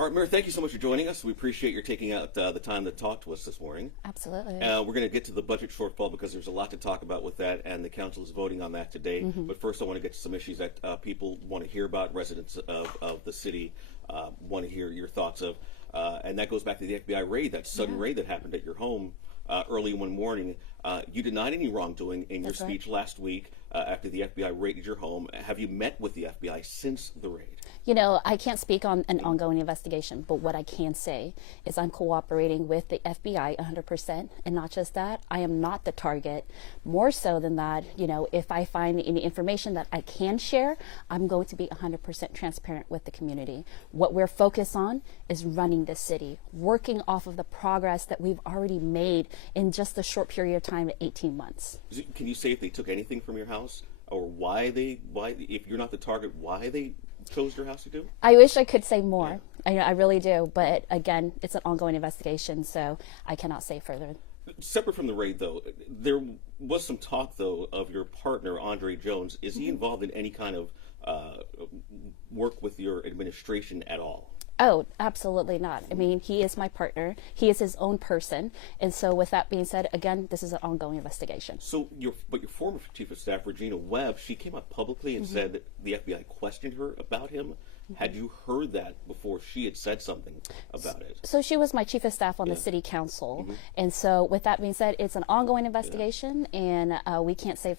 All right, Mayor, thank you so much for joining us. We appreciate your taking out the time to talk to us this morning. Absolutely. We're going to get to the budget shortfall because there's a lot to talk about with that, and the council is voting on that today. But first, I want to get to some issues that people want to hear about, residents of the city want to hear your thoughts of. And that goes back to the FBI raid, that sudden raid that happened at your home early one morning. You denied any wrongdoing in your speech last week after the FBI raided your home. Have you met with the FBI since the raid? You know, I can't speak on an ongoing investigation, but what I can say is I'm cooperating with the FBI 100%. And not just that, I am not the target. More so than that, you know, if I find any information that I can share, I'm going to be 100% transparent with the community. What we're focused on is running the city, working off of the progress that we've already made in just a short period of time, 18 months. Can you say if they took anything from your house, or why, if you're not the target, why they chose your house to do? I wish I could say more. I really do. But again, it's an ongoing investigation, so I cannot say further. Separate from the raid, though, there was some talk, though, of your partner, Andre Jones. Is he involved in any kind of work with your administration at all? Oh, absolutely not. I mean, he is my partner. He is his own person. And so with that being said, again, this is an ongoing investigation. So your former chief of staff, Regina Webb, she came out publicly and said that the FBI questioned her about him. Had you heard that before she had said something about it? So she was my chief of staff on the city council. And so with that being said, it's an ongoing investigation, and we can't say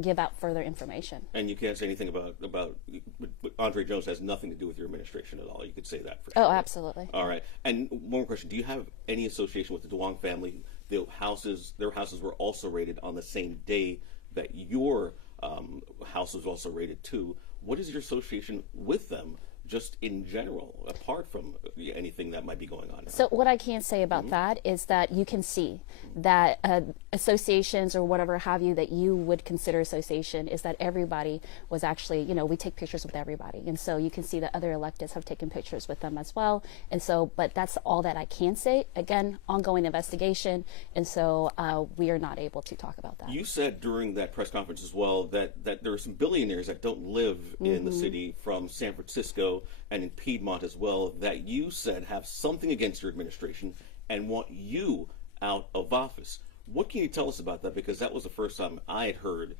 give out further information. And you can't say anything about Andre Jones has nothing to do with your administration at all. You could say that for sure. Oh, absolutely. All right. And one more question. Do you have any association with the Duong family? Their houses were also raided on the same day that your house was also raided too. What is your association with them, just in general, apart from anything that might be going on now? So what I can say about that is that you can see that associations or whatever have you that you would consider association is that everybody was actually, you know, we take pictures with everybody. And so you can see that other electeds have taken pictures with them as well. And so, but that's all that I can say. Again, ongoing investigation. And so we are not able to talk about that. You said during that press conference as well that there are some billionaires that don't live in the city, from San Francisco and in Piedmont as well, that you said have something against your administration and want you out of office. What can you tell us about that? Because that was the first time I had heard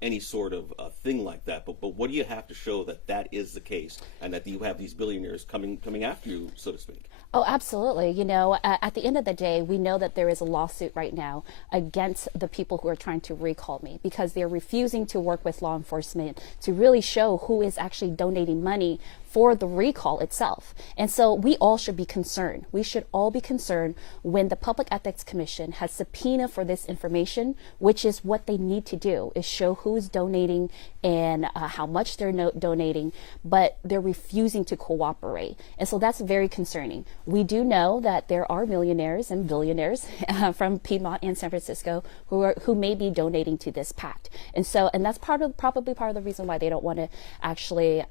any sort of thing like that. But what do you have to show that that is the case, and that you have these billionaires coming after you, so to speak? Oh, absolutely. You know, at the end of the day, we know that there is a lawsuit right now against the people who are trying to recall me, because they're refusing to work with law enforcement to really show who is actually donating money for the recall itself. And so we all should be concerned. We should all be concerned when the Public Ethics Commission has subpoena for this information, which is what they need to do, is show who's donating and how much they're donating, but they're refusing to cooperate. And so that's very concerning. We do know that there are millionaires and billionaires from Piedmont and San Francisco who may be donating to this pact. And so, and that's probably part of the reason why they don't want to actually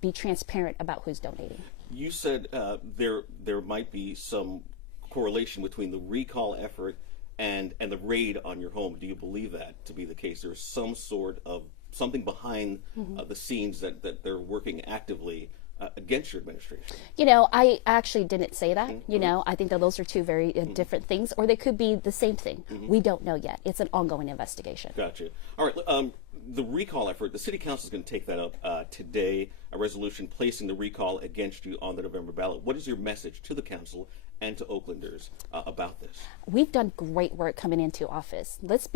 be transparent about who's donating. You said there might be some correlation between the recall effort and the raid on your home. Do you believe that to be the case? There's some sort of something behind the scenes that they're working actively against your administration? You know, I actually didn't say that. You know, I think that those are two very different things, or they could be the same thing. We don't know yet. It's an ongoing investigation. Gotcha. All right. The recall effort, the city council is going to take that up today, a resolution placing the recall against you on the November ballot. What is your message to the council and to Oaklanders about this? We've done great work coming into office. Let's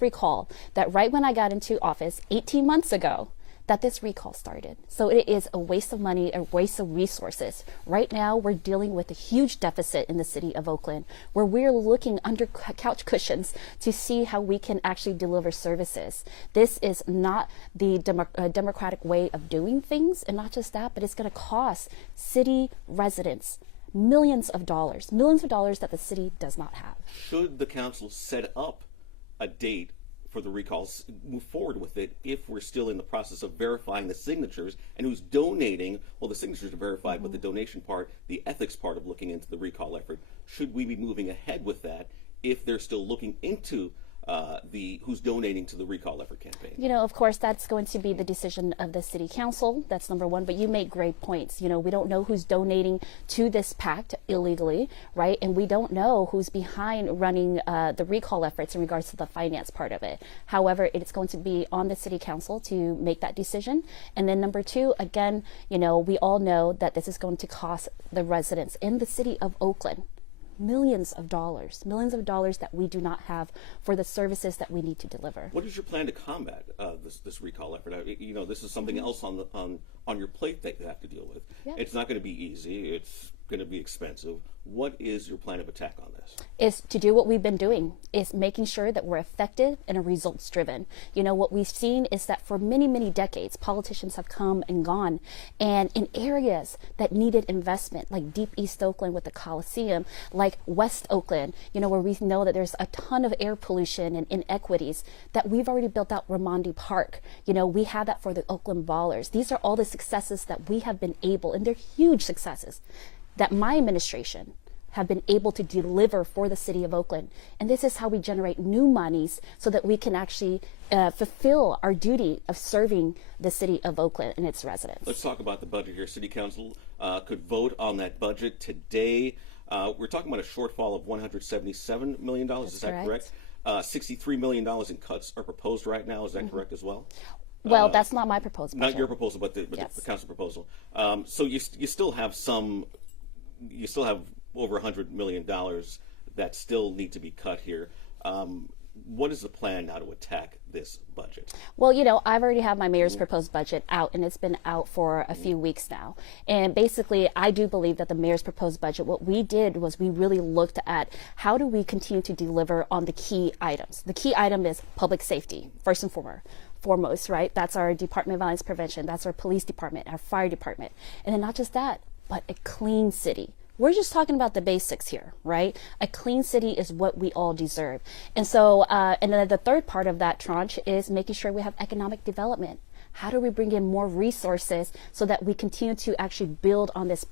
recall that right when I got into office 18 months ago, that this recall started. So it is a waste of money, a waste of resources. Right now, we're dealing with a huge deficit in the city of Oakland, where we're looking under couch cushions to see how we can actually deliver services. This is not the democratic way of doing things, and not just that, but it's going to cost city residents millions of dollars that the city does not have. Should the council set up a date for the recalls, move forward with it, if we're still in the process of verifying the signatures and who's donating? Well, the signatures are verified, but the donation part, the ethics part of looking into the recall effort, should we be moving ahead with that if they're still looking into who's donating to the recall effort campaign? You know, of course, that's going to be the decision of the city council. That's number one. But you make great points. You know, we don't know who's donating to this pact illegally, right? And we don't know who's behind running the recall efforts in regards to the finance part of it. However, it's going to be on the city council to make that decision. And then number two, again, you know, we all know that this is going to cost the residents in the city of Oakland millions of dollars that we do not have for the services that we need to deliver. What is your plan to combat this recall effort? You know, this is something else on your plate that you have to deal with. Yeah. It's not going to be easy. It's going to be expensive. What is your plan of attack on this? Is to do what we've been doing, is making sure that we're effective and results driven. You know, what we've seen is that for many, many decades, politicians have come and gone, and in areas that needed investment, like Deep East Oakland with the Coliseum, like West Oakland, you know, where we know that there's a ton of air pollution and inequities, that we've already built out Ramondi Park. You know, we have that for the Oakland Ballers. These are all the successes that we have been able, and they're huge successes, that my administration have been able to deliver for the city of Oakland. And this is how we generate new monies so that we can actually fulfill our duty of serving the city of Oakland and its residents. Let's talk about the budget here. City Council could vote on that budget today. We're talking about a shortfall of $177 million. That's is that correct? $63 million in cuts are proposed right now. Is that correct as well? Well, that's not my proposal. Not your proposal, but the Yes. council proposal. So you still have over $100 million that still need to be cut here. What is the plan now to attack this budget? Well, you know, I've already had my mayor's proposed budget out, and it's been out for a few weeks now. And basically, I do believe that the mayor's proposed budget, what we did was we really looked at how do we continue to deliver on the key items. The key item is public safety, first and foremost, right? That's our Department of Violence Prevention. That's our police department, our fire department. And then not just that, but a clean city. We're just talking about the basics here, right? A clean city is what we all deserve. And so, and then the third part of that tranche is making sure we have economic development. How do we bring in more resources so that we continue to actually build on this,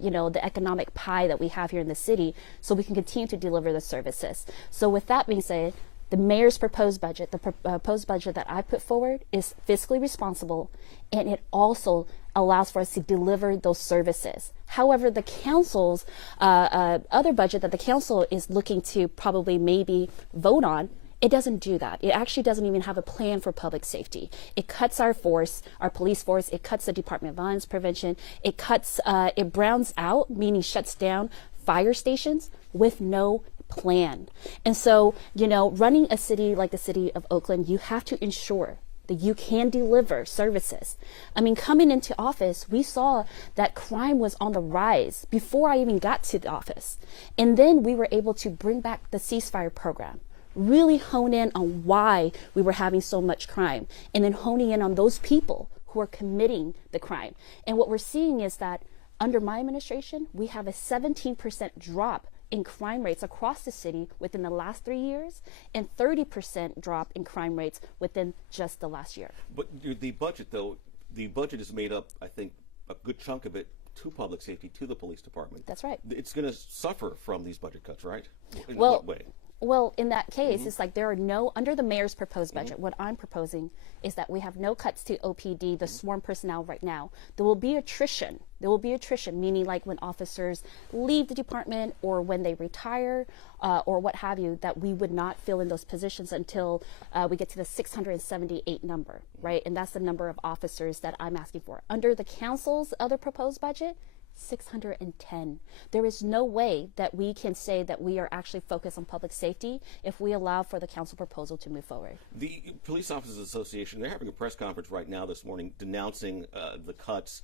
you know, the economic pie that we have here in the city, so we can continue to deliver the services. So with that being said, the mayor's proposed budget, the proposed budget that I put forward, is fiscally responsible, and it also allows for us to deliver those services. However, the council's other budget that the council is looking to probably maybe vote on, it doesn't do that. It actually doesn't even have a plan for public safety. It cuts our force, our police force. It cuts the Department of Violence Prevention. It cuts, it browns out, meaning shuts down fire stations with no plan. And so, you know, running a city like the city of Oakland, you have to ensure that you can deliver services. I mean, coming into office, we saw that crime was on the rise before I even got to the office. And then we were able to bring back the ceasefire program, really hone in on why we were having so much crime, and then honing in on those people who are committing the crime. And what we're seeing is that under my administration, we have a 17% drop in crime rates across the city within the last 3 years, and 30% drop in crime rates within just the last year. But the budget, though, the budget is made up, I think, a good chunk of it to public safety, to the police department. That's right. It's going to suffer from these budget cuts, right? In Well, what way? Well, in that case, it's like there are no, under the mayor's proposed budget, what I'm proposing is that we have no cuts to OPD, the sworn personnel right now. There will be attrition. There will be attrition, meaning like when officers leave the department or when they retire or what have you, that we would not fill in those positions until we get to the 678 number, right? And that's the number of officers that I'm asking for. Under the council's other proposed budget, 610. There is no way that we can say that we are actually focused on public safety if we allow for the council proposal to move forward. The Police Officers Association, they're having a press conference right now this morning denouncing the cuts.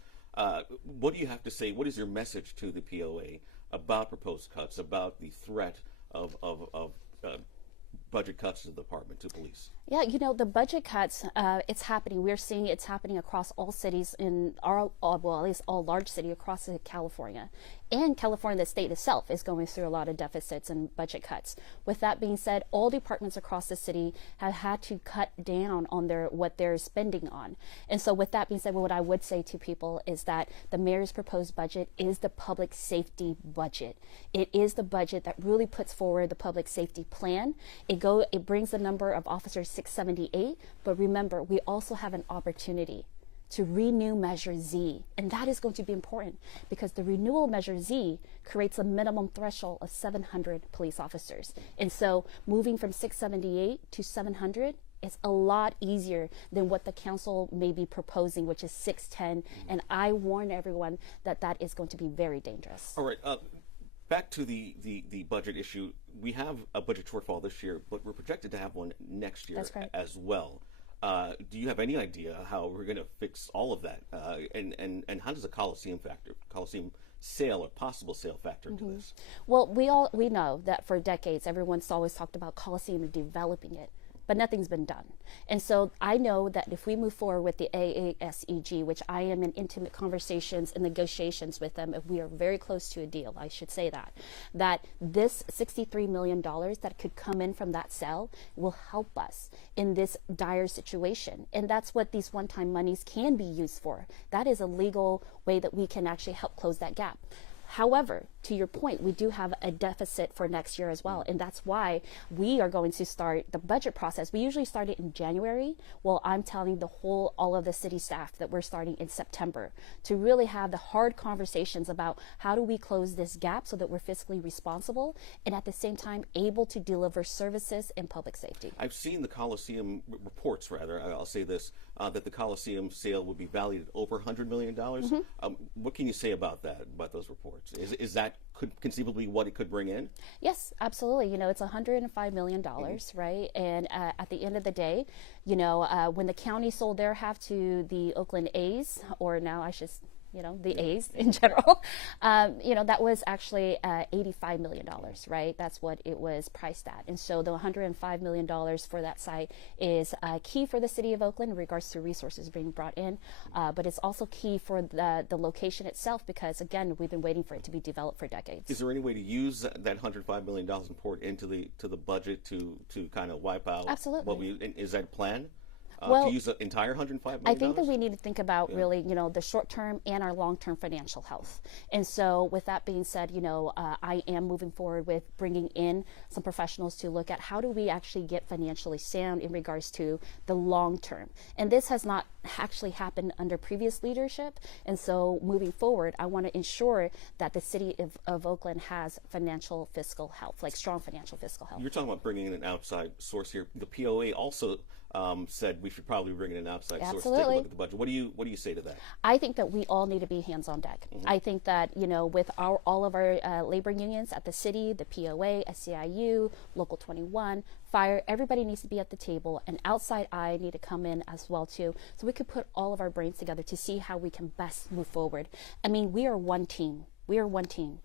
What do you have to say? What is your message to the POA about proposed cuts, about the threat of budget cuts to the department, to police? Yeah, you know, the budget cuts, it's happening. We're seeing it's happening across all cities in well, at least all large cities across California. And California, the state itself, is going through a lot of deficits and budget cuts. With that being said, all departments across the city have had to cut down on what they're spending on. And so with that being said, what I would say to people is that the mayor's proposed budget is the public safety budget. It is the budget that really puts forward the public safety plan. It it brings the number of officers 678, but remember, we also have an opportunity to renew Measure Z. And that is going to be important because the renewal Measure Z creates a minimum threshold of 700 police officers. And so moving from 678 to 700 is a lot easier than what the council may be proposing, which is 610. And I warn everyone that that is going to be very dangerous. All right. Back to the budget issue. We have a budget shortfall this year, but we're projected to have one next year as well. Do you have any idea how we're going to fix all of that? And how does a Coliseum sale or possible sale factor into this? Well, we know that for decades, everyone's always talked about Coliseum and developing it, but nothing's been done. And so I know that if we move forward with the AASEG, which I am in intimate conversations and negotiations with them, if we are very close to a deal, I should say that this $63 million that could come in from that sale will help us in this dire situation. And that's what these one-time monies can be used for. That is a legal way that we can actually help close that gap. However, to your point, we do have a deficit for next year as well. And that's why we are going to start the budget process. We usually start it in January. Well, I'm telling all of the city staff that we're starting in September to really have the hard conversations about how do we close this gap so that we're fiscally responsible and at the same time able to deliver services and public safety. I've seen the Coliseum reports, rather, I'll say this, that the Coliseum sale would be valued at over $100 million. What can you say about that, about those reports? Is that could conceivably what it could bring in? Yes, absolutely. It's $105 million, right? And at the end of the day, when the county sold their half to the Oakland A's, or now I should, the A's in general, that was actually $85 million, right? That's what it was priced at. And so the $105 million for that site is key for the city of Oakland in regards to resources being brought in, but it's also key for the location itself because, again, we've been waiting for it to be developed for decades. Is there any way to use that $105 million and pour it into the budget to kind of wipe out? Absolutely. Is that a plan? Well, to use the entire $105 million? I think that we need to think about really, the short-term and our long-term financial health. And so with that being said, I am moving forward with bringing in some professionals to look at how do we actually get financially sound in regards to the long-term. And this has not actually happened under previous leadership. And so moving forward, I want to ensure that the city of Oakland has financial fiscal health, like strong financial fiscal health. You're talking about bringing in an outside source here. The POA also said we should probably bring in an outside source to take a look at the budget. What do you say to that? I think that we all need to be hands on deck. I think that with all of our labor unions at the city, the POA, SEIU, Local 21, Fire, everybody needs to be at the table. An outside eye need to come in as well too, so we could put all of our brains together to see how we can best move forward. I mean, we are one team. We are one team.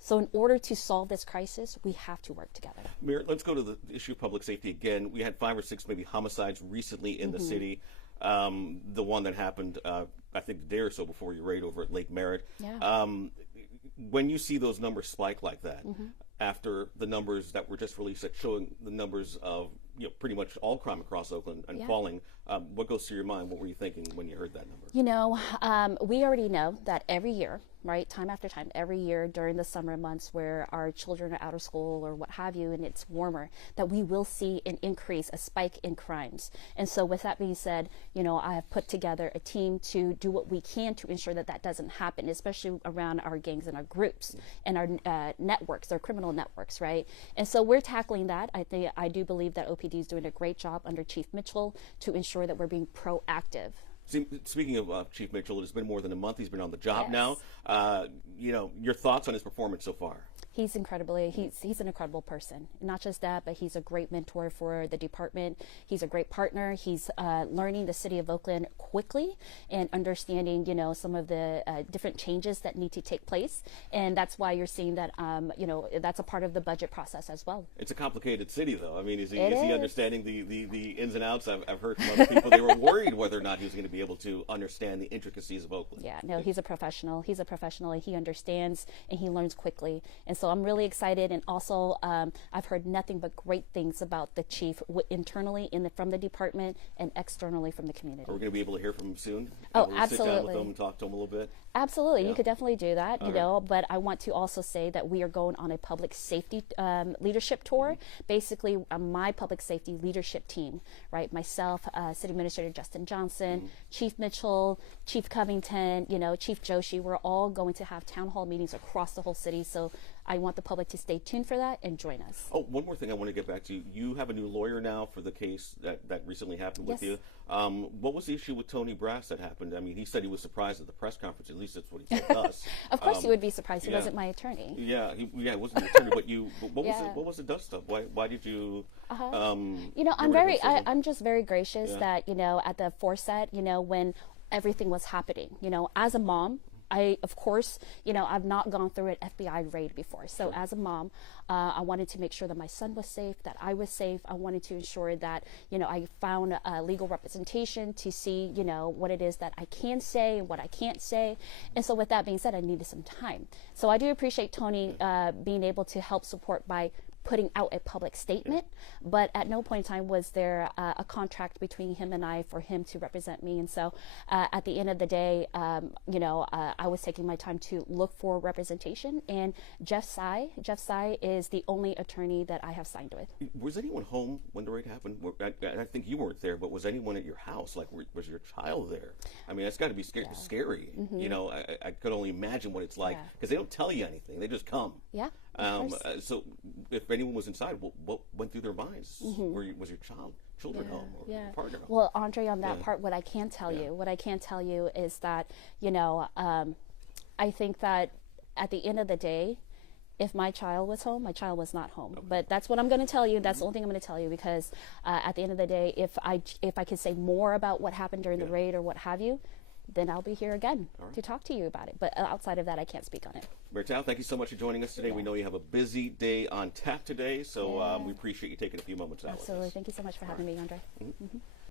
So in order to solve this crisis, we have to work together. Mayor, let's go to the issue of public safety again. We had 5 or 6 maybe homicides recently in the city. The one that happened, I think, a day or so before your raid over at Lake Merritt. Yeah. When you see those numbers spike like that, after the numbers that were just released that showing the numbers of pretty much all crime across Oakland and falling, what goes through your mind? What were you thinking when you heard that number? We already know that every year, right, time after time, every year during the summer months where our children are out of school or what have you, and it's warmer, that we will see an increase, a spike in crimes. And so with that being said, I have put together a team to do what we can to ensure that that doesn't happen, especially around our gangs and our groups and our networks, our criminal networks, right? And so we're tackling that. I do believe that OPD is doing a great job under Chief Mitchell to ensure that we're being proactive. Speaking of Chief Mitchell, it has been more than a month. He's been on the job now. Your thoughts on his performance so far? He's he's an incredible person. Not just that, but he's a great mentor for the department. He's a great partner. He's learning the city of Oakland quickly and understanding, some of the different changes that need to take place. And that's why you're seeing that, that's a part of the budget process as well. It's a complicated city, though. I mean, is he understanding the ins and outs? I've heard from other people they were worried whether or not he was going to be able to understand the intricacies of Oakland. Yeah, no, he's a professional. He understands understands and he learns quickly. And so I'm really excited. And also, I've heard nothing but great things about the chief internally from the department and externally from the community. Are we going to be able to hear from him soon? Oh, Will absolutely. Sit down with him and talk to him a little bit? Absolutely. Yeah. You could definitely do that, you know, but I want to also say that we are going on a public safety leadership tour. Basically, my public safety leadership team, right? Myself, City Administrator Justin Johnson, Chief Mitchell, Chief Covington, you know, Chief Joshi, we're all going to have town hall meetings across the whole city. So I want the public to stay tuned for that and join us. Oh, one more thing I want to get back to. You have a new lawyer now for the case that recently happened with you. What was the issue with Tony Brass that happened? I mean, he said he was surprised at the press conference. At least that's what he said to us. Of course he would be surprised. He wasn't my attorney. Yeah, he wasn't the attorney, but what was the dust up? Why did you you know, I'm just very gracious that, you know, at the foresight, you know, when everything was happening, you know, as a mom, of course, you know, I've not gone through an FBI raid before. So as a mom, I wanted to make sure that my son was safe, that I was safe. I wanted to ensure that, you know, I found legal representation to see, you know, what it is that I can say and what I can't say. And so with that being said, I needed some time. So I do appreciate Tony being able to help support by putting out a public statement, but at no point in time was there a contract between him and I for him to represent me. And so at the end of the day, you know, I was taking my time to look for representation, and Jeff Tsai is the only attorney that I have signed with. Was anyone home when the raid happened? I think you weren't there, but was anyone at your house? Like, was your child there? I mean, that's got to be scary. You know, I could only imagine what it's like, because they don't tell you anything. They just come. Yeah. So if anyone was inside, what went through their minds? Was your children home or your partner home? Well, Andre, on that part, what I can tell you is that, you know, I think that at the end of the day, if my child was home, my child was not home. But that's what I'm going to tell you. That's the only thing I'm going to tell you, because at the end of the day, if I could say more about what happened during the raid or what have you, then I'll be here again to talk to you about it. But outside of that, I can't speak on it. Mayor Thao, thank you so much for joining us today. We know you have a busy day on tap today, so we appreciate you taking a few moments out with us. Absolutely. Thank you so much for having me, Andre.